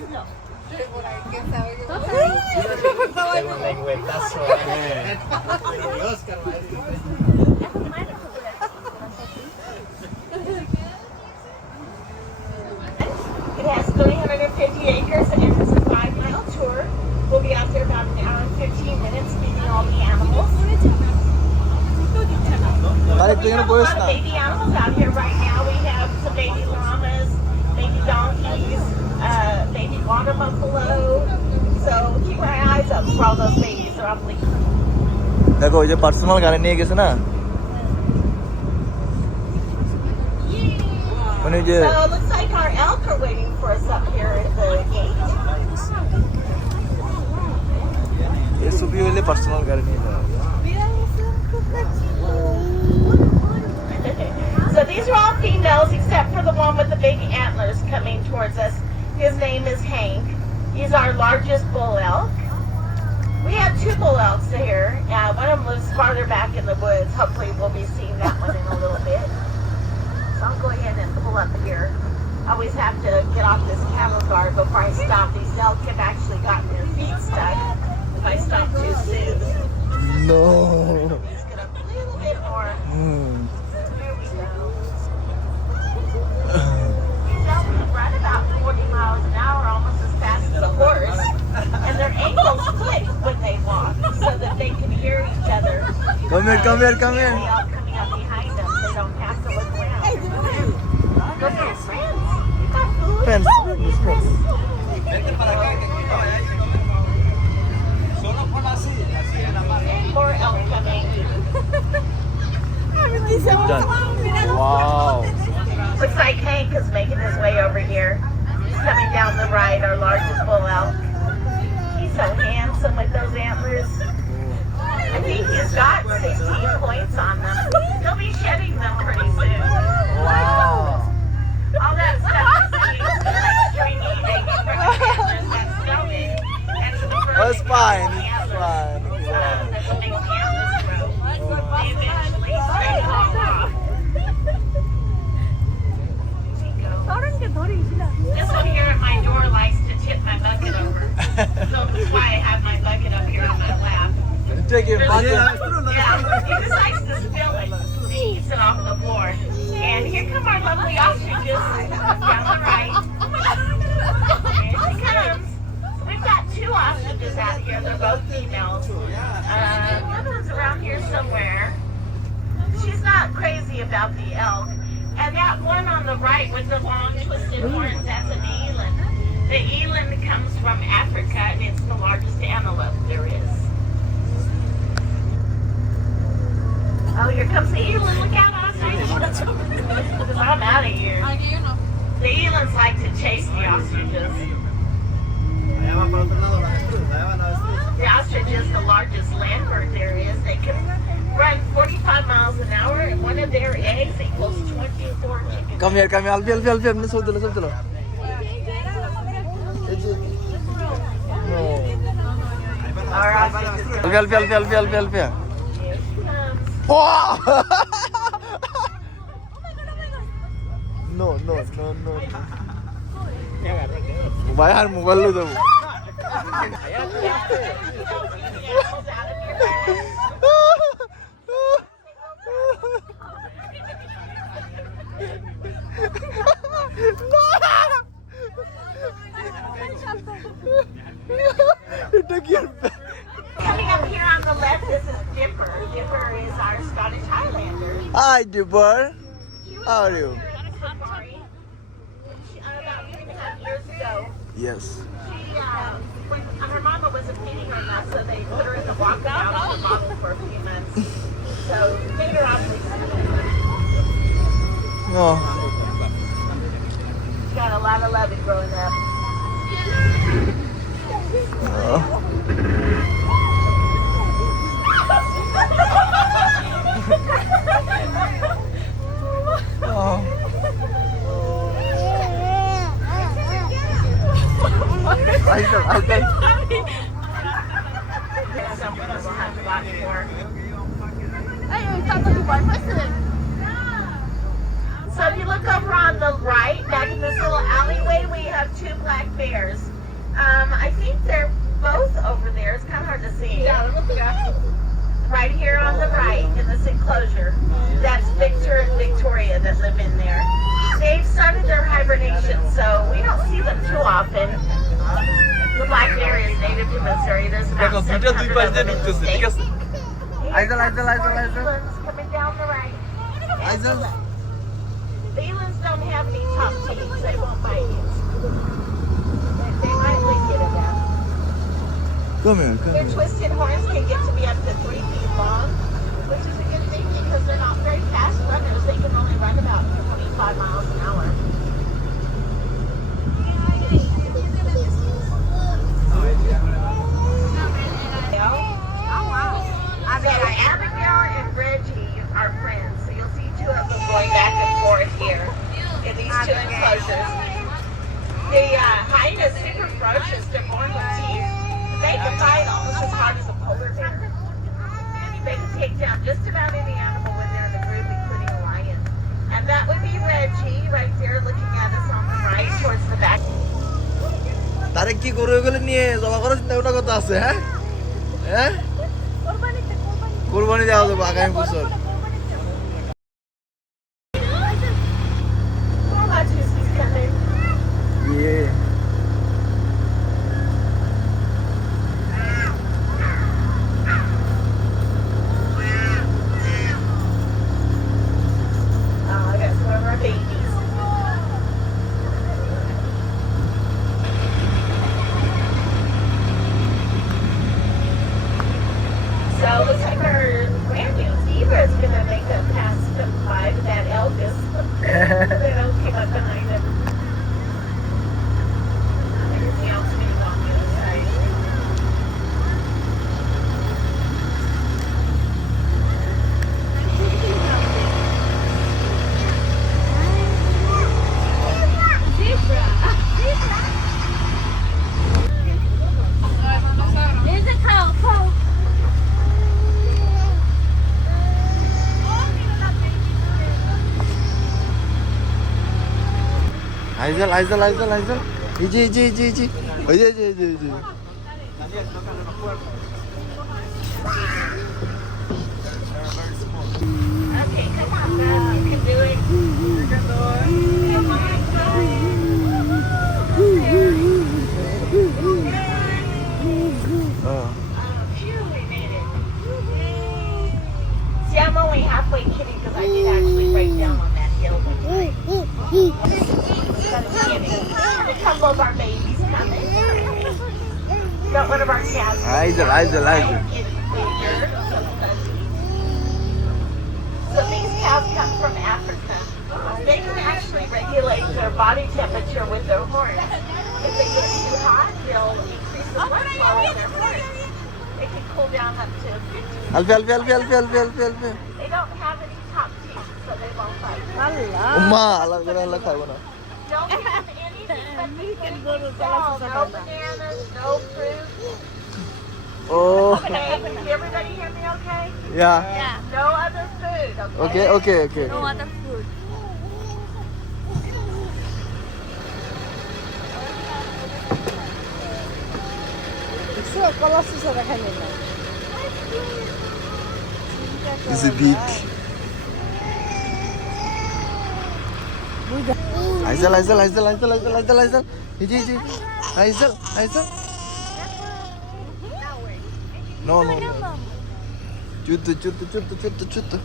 It has 350 acres and it's a 5-mile tour. We'll be out there about an hour and 15 minutes meeting all the animals. We have a lot of baby animals out here right now. We have some baby llamas, baby donkeys, baby water buffalo. So keep our eyes up for all those babies. They're awfully cute. देखो ये personal गाड़ी नहीं है किसी ना So it looks like our elk are waiting for us up here at the gate. ये सुबह वाले पर्सनल गाड़ी नहीं है So these are all females except for the one with the big antlers coming towards us. His name is Hank. He's our largest bull elk. We have 2 bull elks here. One of them lives farther back in the woods. Hopefully we'll be seeing that one in a little bit. So I'll go ahead and pull up here. I always have to get off this cattle guard before I stop. These elk have actually gotten their feet stuck if I stop too soon. No. Just get up a little bit more. There we go. These elk can run about 40 miles an hour, almost as fast as a horse. And their ankles click when they walk so that they can hear each other. Come here, come here, come here. The elk coming up behind them, they don't have to look around. Look at friends. You got food? Fence. More elk coming. Done. Wow. Looks like Hank is making his way over here. He's coming down the right, our largest bull elk. He's so handsome with those antlers. I think he's got 16 points on them. He'll be shedding them pretty soon. Wow. All that stuff you see, like stringy, they get from the antlers, that's snowy. That's the first Oh, it's fine. thing It's on the fine. antlers. That's what makes the antlers grow. They eventually straight it all off. This one here at my door likes to tip my bucket over. So that's why I have my bucket up here on my lap. Take your bucket. Yeah, he just likes to spill it. He sit off the floor. And here come our lovely ostriches down the right. Here she comes. So we've got 2 ostriches out here. They're both females. The other one's around here somewhere. She's not crazy about the elk. And that one on the right with the long twisted horns, that's an eland. The eland comes from Africa and it's the largest antelope there is. Oh, here comes the eland. Look out, ostrich. Because I'm out of here. The elands like to chase the ostriches. The ostrich is the largest land bird there is. They can run 45 miles an hour and one of their eggs equals 24 chickens. Come here, come here. Alfie, Alfie, Alfie. Let's hold it, let's hold it. Our ostrich is Alfie, Alfie, Alfie, Alfie, Alfie, Alfie. Here she comes. Oh! No, no, no, no. Bayar mobile lo devo. Coming up here on the left, this is Dipper. Dipper is our Scottish Highlander. Hi, Dipper. How are you? About 3.5 years ago, Yes. she, when her mama wasn't feeding her enough, so they put her in the walkabout on the bottle for a few months. So, made her awfully sick. Oh. She got a lot of loving growing up. Oh. I can. Something that we'll have to watch for. So if you look over on the right, back in this little alleyway, we have two black bears. I think they're both over there. It's kind of hard to see. Right here on the right in this enclosure, that's Victor and Victoria that live in there. They've started their hibernation, so we don't see them too often. The black bear is native to Missouri. There's about 700 of them in the state. Elands coming down the right. And the left. The elands don't have any top teeth. They won't bite you. They might lick you to death. Come here, come Their here. twisted horns can get to be up to 3 feet long, which is a good thing because they're not very fast runners. They can only run about 25 miles an hour. So Abigail and Reggie are friends, so you'll see two of them going back and forth here in these two enclosures. The hyena is super ferocious. They're born with teeth. They can bite almost as hard as a polar bear. They can take down just about any animal when they're in a group, including a lion. And that would be Reggie right there looking at us on the right towards the back. Tarique কি গরু এগুলো নিয়ে জমা করার চিন্তা ভাবনা করতে আছে, হ্যাঁ? হ্যাঁ? কুরবানি দেওয়া যাবে আগামী বছর। Yeah. I got some of our babies. So it looks like our brand new zebra is going to make a pass by that Elvis. They don't came up behind him. There's the Elvis being on the other side. আইজাল আইজাল আইজাল আইজাল এই যে এই যে এই যে এই যে ওই যে এই যে এই যে এই যে Okay, come on, girl. You can do it. Oh. Phew, we made it. See, I'm only halfway kidding because I did actually break down on that hill. A couple of our babies coming. Got one of our cats. আইজাল আইজাল আইজাল So these cows come from Africa. They can actually regulate their body temperature with their horns. If they get too hot, they'll increase the blood flow in their horns. They can cool down up to 50. আলফি আলফি আলফি আলফি আলফি আলফি আলফি They don't have any top teeth, so they won't bite. উম্মা আল্লাহ করে আল্লাহ খাবো না Don't give them anything but these cells. No bananas, no fruit. O Okay, can everybody hear me okay? Yeah No other food, okay okay okay No other food. Is it big? আইজাল আইজাল আইজাল আইজাল আইজাল আইজাল আইজাল এই যে এই যে আইজাল আইজাল No, no, no. Chutto, chutto, chutto, chutto, chutto.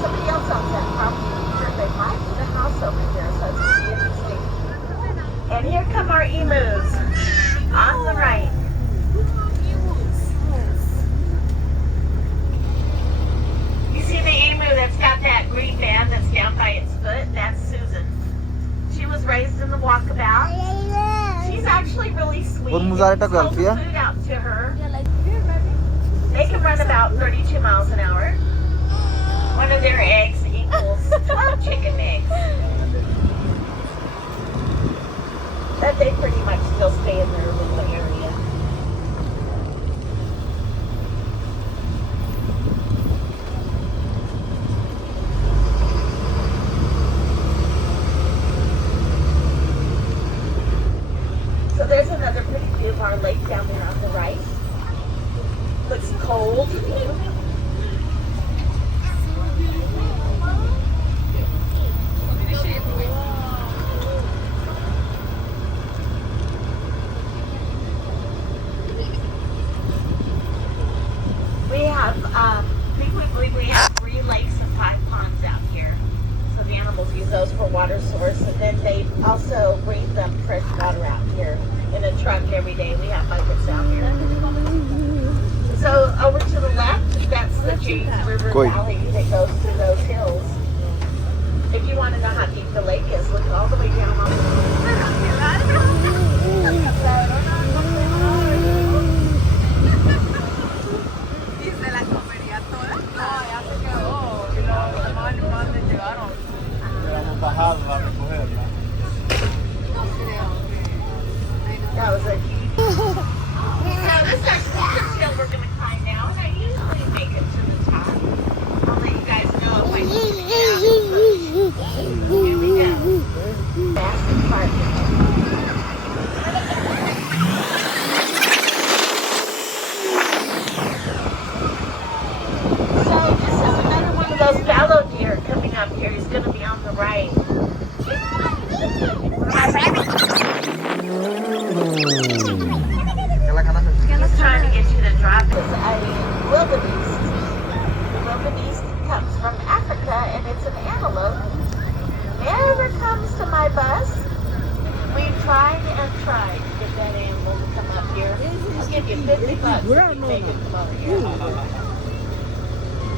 Somebody else owns that property. They might need a house over there, so it's pretty interesting. And here come our emus on the right. You see the emu that's got that green band that's down by its foot? That's Susan. She was raised in the walkabout. She's actually really sweet. Or মুজারেটা Sold গল্প, yeah? food out to her. They can run about 32 miles an hour. One of their eggs equals 12 chicken eggs. But they pretty much still stay in their little area. believe we have 3 lakes and 5 ponds out here. So the animals use those for water source, and then they also bring them fresh water out here in a truck every day. We have buckets out here. So over to the left, that's the James River Valley that goes through those hills. If you want to know how deep the lake is, look all the way down on That was a huge. So this is our steepest hill we're going to climb now, and I usually make it to the top. I'll let you guys know if I need to get out. Here we go. Massive park. So this is another one of those fallow deer coming up here. He's going to be on the right. He's trying to get you to drop it. Wildebeest. The wildebeest comes from Africa, and it's an antelope. Never comes to my bus. We've tried and tried to get that animal to come up here. I'll give you $50 if you make it come over here.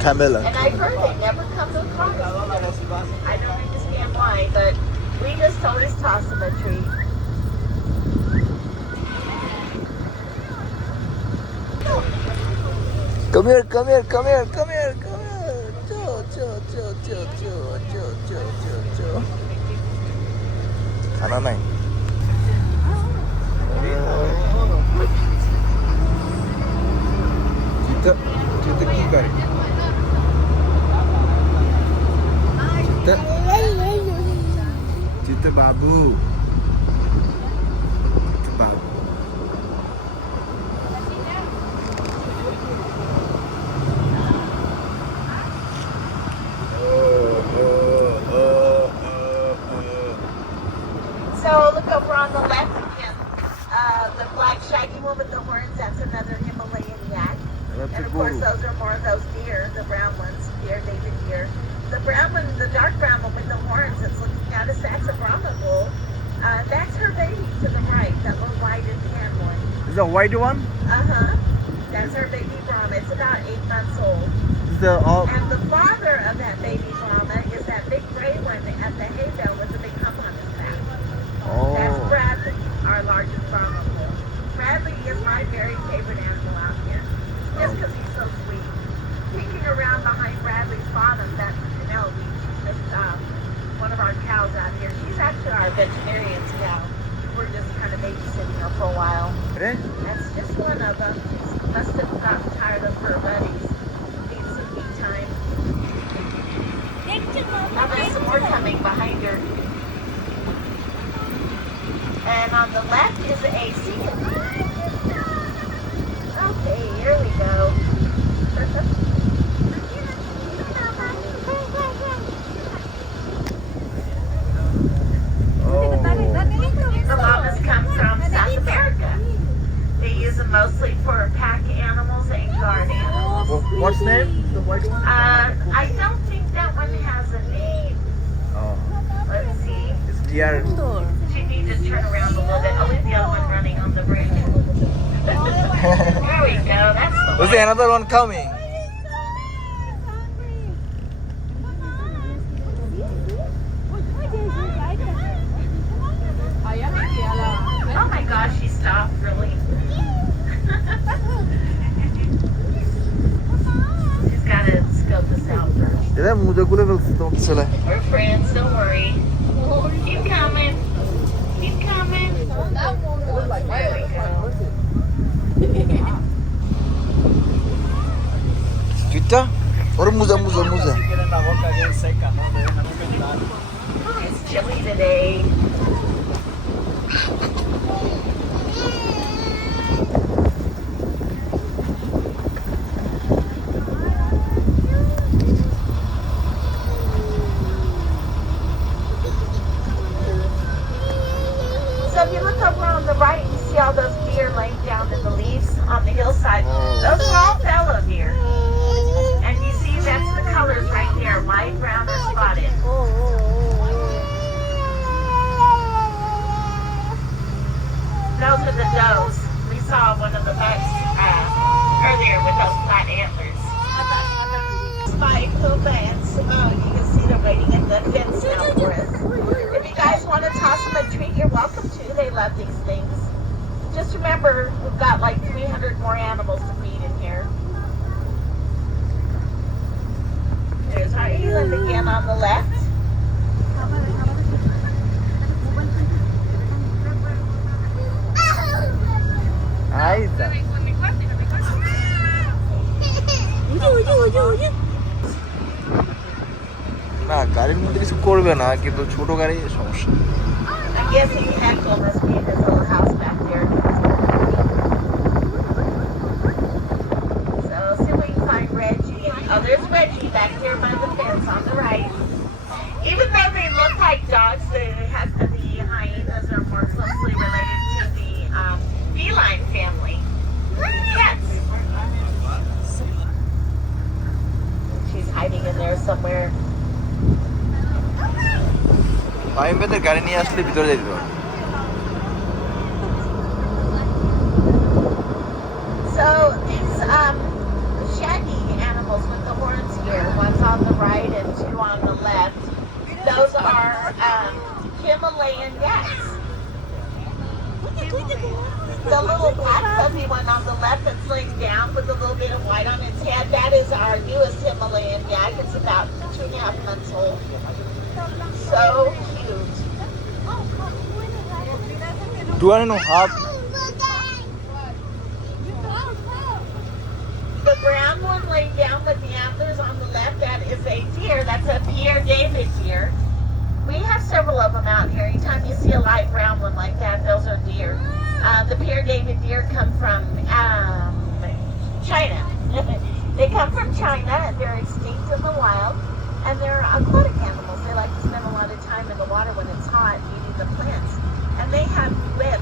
Camilla. And I've heard they never come to the forest. I don't understand why, but we just always toss them a treat. Come here, come here, come here, come here, come here. Chill, chill, chill, chill, chill, chill, chill, chill, chill. Sana naik. Kita kikar. Kita babu. Kita babu. So look over on the left again. The black shaggy one with the horns, that's another Himalayan yak. And of course those are more of those deer, the brown ones, deer, David deer. The brown one, the dark brown one with the horns that's looking at us, that's a Brahma bull. That's her baby to the right, that little white and tan one. Is the white one? Uh-huh. That's her baby Brahma. It's about 8 months old. Is the And the father of that baby Brahma is that big gray one at the hay bale with the big hump on his back. That's Bradley, our largest Brahma bull. Bradley is my very favorite animal out here, just because he's so sweet. Peeking around behind Bradley's bottom, that's Penelope. She's one of our cows out here. She's actually our veterinarian's cow. We're just kind of babysitting her for a while. That's just one of them. She must have gotten tired of her buddies. Needs some me time. Now there's some more coming behind her. And on the left is a seal. Okay, here we go. The llamas come from South America. They use them mostly for pack animals and guard animals. What's name? The white one? I don't think that one has a name. Oh, Let's see. it's deer. She needs to turn around a little bit. I'll leave the other one running on the bridge. There we go. That's the There's one. another one coming. Oh my gosh, she stopped, really? She's got to scope us out first. Dia muda gula vel stop sila. We're friends, don't worry. Keep coming. Keep coming. There we go. Juta? Or muza. It's chilly today. So if you look over on the right, you see all those deer laying down in the leaves on the hillside. Those are all fallow deer. And you see that little fence. Oh, you can see them waiting at the fence now for us. If you guys want to toss them a treat, you're welcome to. They love these things. Just remember, we've got like 300 more animals to feed in here. There's our eland again on the left. Ahí está. না গাড়ির মধ্যে কিছু করবে না কিন্তু ছোট গাড়ি সমস্যা I'm guessing Heckle must be in his little house back there. So see if we can find Reggie. Oh, there's Reggie back there by the fence on the right. Even though they look like dogs, the hyenas are more closely related to the feline family. Yes. She's hiding in there somewhere. আমি বেদের গাড়ি নিয়ে আসলে ভিতরে যেতে পারবো So these shaggy animals with the horns here, one's on the right and two on the left, those are Himalayan yaks. The little black fuzzy one on the left that's laying down with a little bit of white on its head, that is our newest Himalayan yak. It's about 2.5 months old. So cute. 2.5 The brown one laying down with the antlers on the left, that is a deer. That's a Pierre David deer. We have several of them out here. Anytime you see a light brown one like that, those are deer. The Pierre David deer come from China. They come from China and they're extinct in the wild. And they're aquatic animals. They like to spend a lot of time in the water when it's hot eating the plants. And they have webs